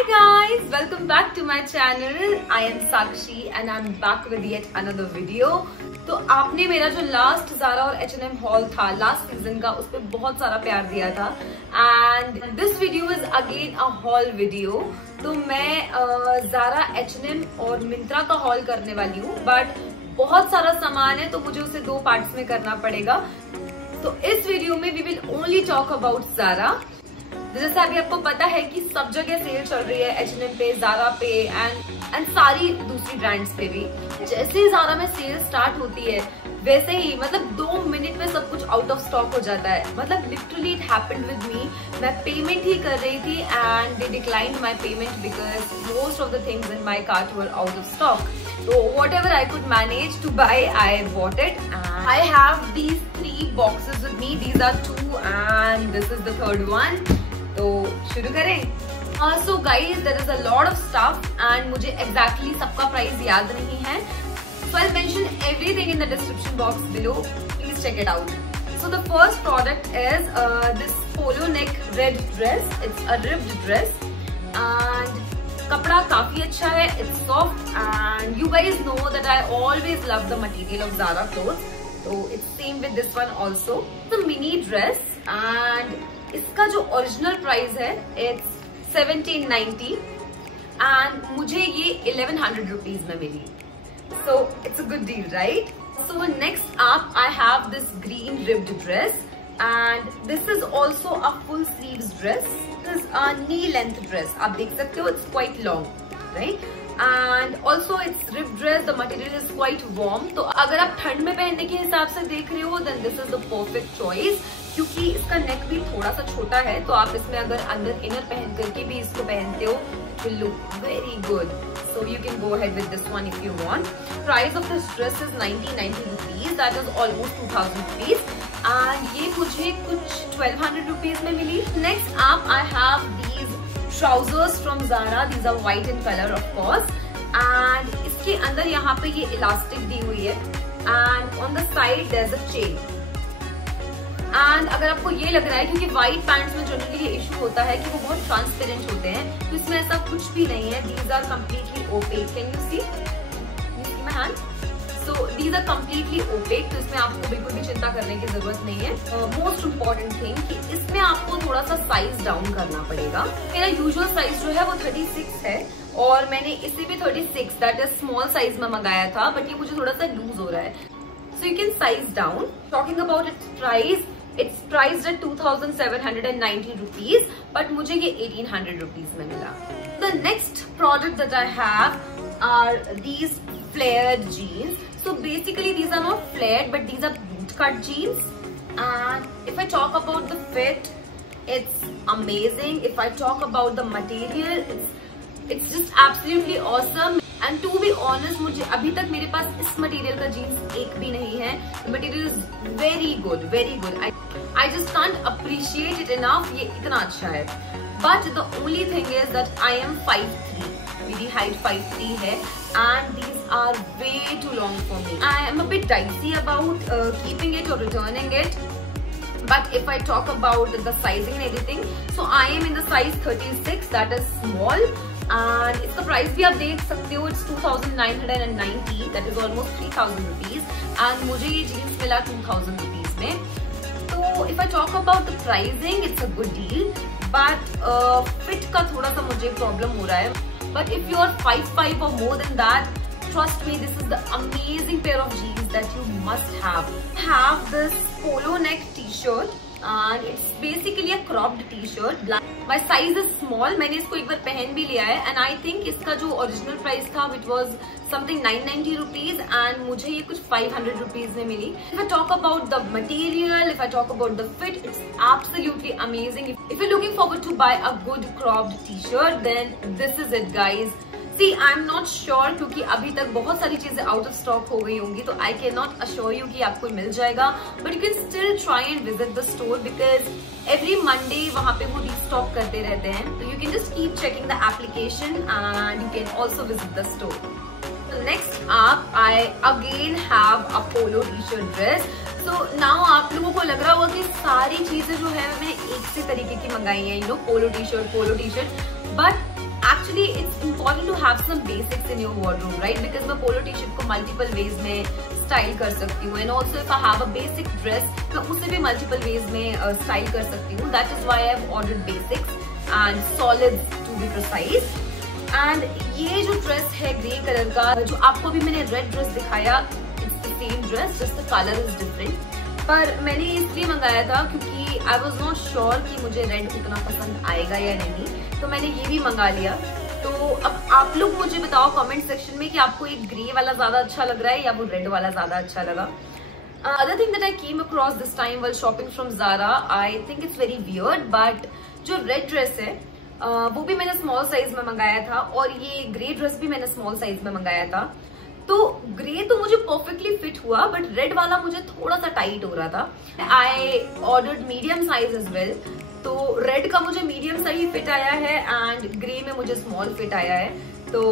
Hi guys, welcome back to my channel. I am Sakshi and I'm back with yet another video. तो आपने मेरा जो लास्ट ज़ारा और H&M hall था last season का, उस पर बहुत सारा प्यार दिया था and this video is again a hall video. तो मैं ज़ारा, H&M और मिंत्रा का हॉल करने वाली हूँ, बट बहुत सारा सामान है तो मुझे उसे दो पार्ट्स में करना पड़ेगा. तो इस वीडियो में we will only talk about Zara. जैसे अभी आपको पता है कि सब जगह सेल चल रही है, H&M पे, ज़ारा पे एंड सारी दूसरी ब्रांड्स पे भी. जैसे ही ज़ारा में सेल स्टार्ट होती है वैसे ही मतलब 2 मिनट में सब कुछ आउट ऑफ स्टॉक हो जाता है. मतलब literally it happened with me. मैं पेमेंट ही कर रही थी and they declined my payment because most of the things in my cart were out of stock. So whatever I could manage to buy, I bought it. And I have these 3 boxes with me. These are 2 and this is the 3rd one. तो शुरू करें. So guys, there is a lot of stuff and मुझे exactly सबका प्राइस याद नहीं है. So I'll mention everything in the description box below. Please check it out. So the first product is this polo neck red dress. It's a ribbed dress and कपड़ा काफी अच्छा है. It's soft and you guys know that I always love the material of Zara clothes. So it's same with this one also. The mini dress and इसका जो original price है it's 1790 and मुझे ये 1100 rupees में मिली. So it's a good deal, right? So next up I have this green ribbed dress and this is also a full sleeves dress. This is a knee length dress. आप देख सकते हो it's quite long, right? And also it's ribbed dress. The material is quite warm. तो अगर आप ठंड में पहनने के हिसाब से देख रहे हो then this is the perfect choice, क्योंकि इसका नेक भी थोड़ा सा छोटा है. तो आप इसमें अगर अंदर इनर पहन करके भी इसको पहनते हो it will look very good. So you can go ahead with this one if you want. Price of this dress is 90 rupees. That is almost 2000 rupees and ये मुझे कुछ 1200 रुपीज में मिली. Next up I have these trousers from Zara. These are white in colour of course and इसके अंदर यहाँ पे ये इलास्टिक दी हुई है and on the side there is a chain. And अगर आपको ये लग रहा है, क्योंकि व्हाइट पैंट्स में जनरली ये इशू होता है कि वो बहुत ट्रांसपेरेंट होते हैं, तो इसमें ऐसा कुछ भी नहीं है. These are completely opaque. Can you see my hand? So these are completely opaque. तो इसमें आपको बिल्कुल भी चिंता करने की जरूरत नहीं है. मोस्ट इम्पॉर्टेंट थिंग कि इसमें आपको थोड़ा सा साइज डाउन करना पड़ेगा. मेरा यूजुअल साइज जो है वो 36 है और मैंने इसे भी 36 दैट इज स्मॉल साइज में मंगाया था, बट ये मुझे थोड़ा सा लूज हो रहा है. सो you can size down. Talking about it's price, it's priced at 2790 rupees, but मुझे ये 1800 rupees में मिला. The next product that I have are these flared jeans. So basically these are not flared, but these are boot cut jeans. And if I talk about the fit, it's amazing. If I talk about the material, it's just absolutely awesome. And to be honest, मुझे अभी तक मेरे पास इस मटेरियल का जीन्स एक भी नहीं है. The material is very good, very good. I just can't appreciate it enough. ये इतना अच्छा है. But the only thing is that I am 5'3". मेरी हाइट 5'3" है and these are way too long for me. I am a bit dicey about keeping it or returning it. But if I talk about the sizing and everything, so I am in the size 36, that is small. And इसका प्राइस भी आप देख सकते हो. It's 2990, that is almost 3000 rupees. And मुझे ये जीन्स मिला 2000 rupees में. तो if I talk about the pricing, it's a good deal. But fit का थोड़ा सा मुझे प्रॉब्लम हो रहा है. But if you are 5'5" or more than that, trust me, this is the amazing pair of jeans that you must have. Have this polo neck t-shirt and it's basically a cropped t-shirt. My size is small. मैंने इसको एक बार पहन भी लिया है and I think इसका जो original price था which was something 990 rupees and मुझे ये कुछ 500 rupees में मिली. If I talk about the material, if I talk about the fit, it's absolutely amazing. If you're looking forward to buy a good cropped t-shirt, then this is it, guys. See, I'm not sure क्योंकि अभी तक बहुत सारी चीजें out of stock हो गई होंगी, तो I cannot assure you कि आपको मिल जाएगा. But you can still try and visit the store because every Monday वहाँ पे वो restock करते रहते हैं. So you can just keep checking the application and you can also visit the store. So next up, I again have a polo t-shirt dress. So now आप लोगों को लग रहा होगा कि सारी चीजें जो है मैंने एक से तरीके की मंगाई है, polo T shirt. But actually it's important to have some basics in your wardrobe, right? Because मैं पोलो टी शर्ट को मल्टीपल वेज में स्टाइल कर सकती हूँ, and also if I have a basic dress मैं उसे भी मल्टीपल वेज में स्टाइल कर सकती हूँ. That is why I have ordered basics and solids to be precise. And ये जो ड्रेस है ग्रे कलर का, जो आपको अभी मैंने रेड ड्रेस दिखाया, it's the same dress, just the colour is different. पर मैंने इसलिए मंगाया था क्योंकि आई वॉज नॉट श्योर कि मुझे रेड उतना पसंद आएगा या नहीं, तो मैंने ये भी मंगा लिया. तो अब आप लोग मुझे बताओ कमेंट सेक्शन में कि आपको एक ग्रे वाला ज्यादा अच्छा लग रहा है या वो रेड वाला ज्यादा अच्छा लगा. Other thing that I came across this time while shopping from Zara, I think it's very weird, but जो रेड ड्रेस है वो भी मैंने स्मॉल साइज में मंगाया था, और ये ग्रे ड्रेस भी मैंने स्मॉल साइज में मंगाया था. तो ग्रे तो मुझे परफेक्टली फिट हुआ, बट रेड वाला मुझे थोड़ा सा टाइट हो रहा था. I ordered medium size as well, तो रेड का मुझे मीडियम साइज फिट आया है एंड ग्रे में मुझे स्मॉल फिट आया है. तो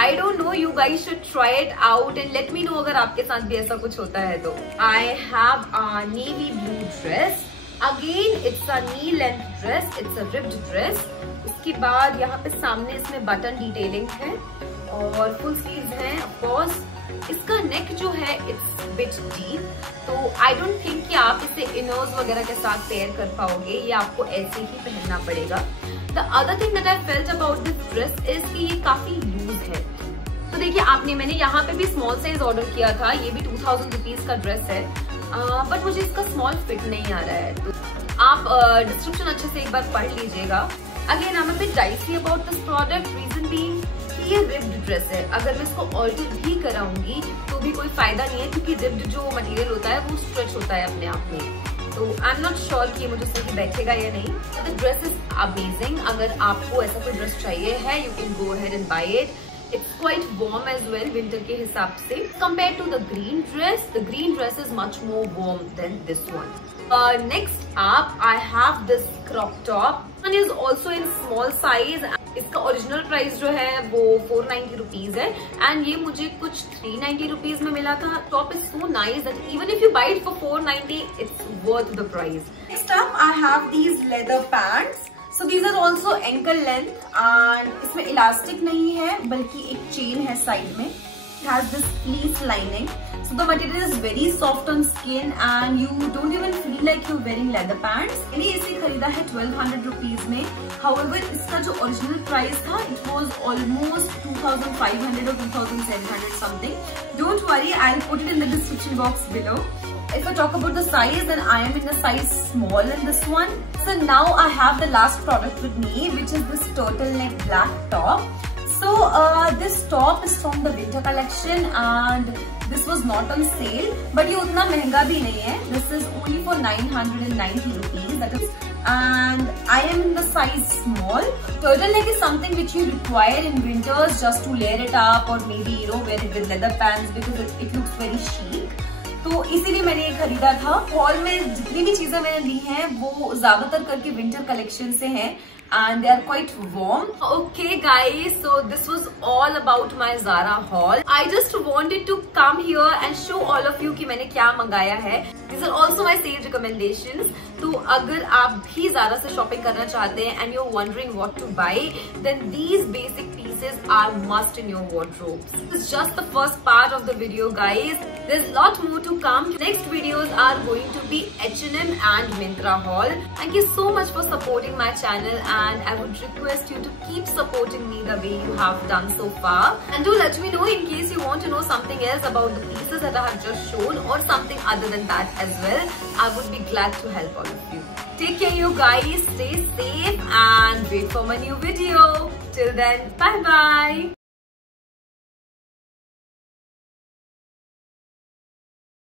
I don't know, you guys should try it out and let me know अगर आपके साथ भी ऐसा कुछ होता है तो. आई have a navy blue dress. Again it's a knee length dress, it's a ripped dress. उसके बाद यहाँ पे सामने इसमें बटन डिटेलिंग है और फुल स्लीव्स हैं. ऑफ कोर्स इसका नेक जो है इट्स बिट डीप, तो आई डोंट थिंक कि आप इसे इनर्स वगैरह के साथ पेयर कर पाओगे, ये आपको ऐसे ही पहनना पड़ेगा. The other thing that I felt about this dress is कि ये काफी लूज है. तो देखिए मैंने यहाँ पे भी स्मॉल साइज ऑर्डर किया था, ये भी 2000 रुपीज का ड्रेस है, बट मुझे इसका स्मॉल फिट नहीं आ रहा है. तो आप डिस्क्रिप्शन अच्छे से एक बार पढ़ लीजिएगा. Again I am a bit dicey about this product, reason being ये रिप्ड ड्रेस है. अगर मैं इसको ऑल्टर भी कराऊंगी तो भी कोई फायदा नहीं है, क्योंकि रिप्ड जो मटेरियल होता है वो स्ट्रेच होता है अपने आप में. तो आई एम नॉट श्योर कि मुझे सही बैठेगा या नहीं. The dress is amazing. अगर आपको ऐसा कोई ड्रेस चाहिए है, you can go ahead and buy it. It's quite warm as well winter के हिसाब से. Compared to the green dress is much more warm than this one. Next up, I have this crop top. One is also in small size. इसका original price जो है वो 490 रुपीज है, एंड ये मुझे कुछ 390 रुपीज में मिला था. Top is so nice that even if you buy it for 490, it's worth the price. Next up, I have these leather pants. So these are also ankle length and इसमें इलास्टिक नहीं है बल्कि एक चेन है साइड में. It has this fleece lining. So the material is very soft on skin and you don't even feel like you're wearing leather pants. मैंने इसे खरीदा है 1200 रुपीज में. However, इसका जो ओरिजिनल प्राइस था it was almost 2500 or 2700 something. Don't worry, I'll put it in the description box below. If I talk about the size, then I am in a size small in this one. So now I have the last product with me, which is this turtleneck black top. So this top is from the winter collection and this was not on sale, but ये उतना महंगा भी नहीं है. This is only for 990 rupees. That is, and I am in the size small. Turtleneck is something which you require in winters just to layer it up or maybe wear it with leather pants because it looks very chic. तो इसीलिए मैंने ये खरीदा था. हॉल में जितनी भी चीजें मैंने ली हैं वो ज्यादातर करके विंटर कलेक्शन से हैं and they are quite warm. Okay guys, so this was all about my Zara haul. I just wanted to come here and show all of you कि मैंने क्या मंगाया है. These are also my sale recommendations. तो अगर आप भी Zara से शॉपिंग करना चाहते हैं and you're wondering what to buy, then these basic pieces are must in your wardrobe. This is just the first part of the video, guys. There's lot more to come. Next videos are going to be H&M and Myntra haul. Thank you so much for supporting my channel, and I would request you to keep supporting me the way you have done so far. And do let me know in case you want to know something else about the pieces that I have just shown or something other than that as well. I would be glad to help all of you. Take care you guys, stay safe and wait for my new video. Till then, bye bye.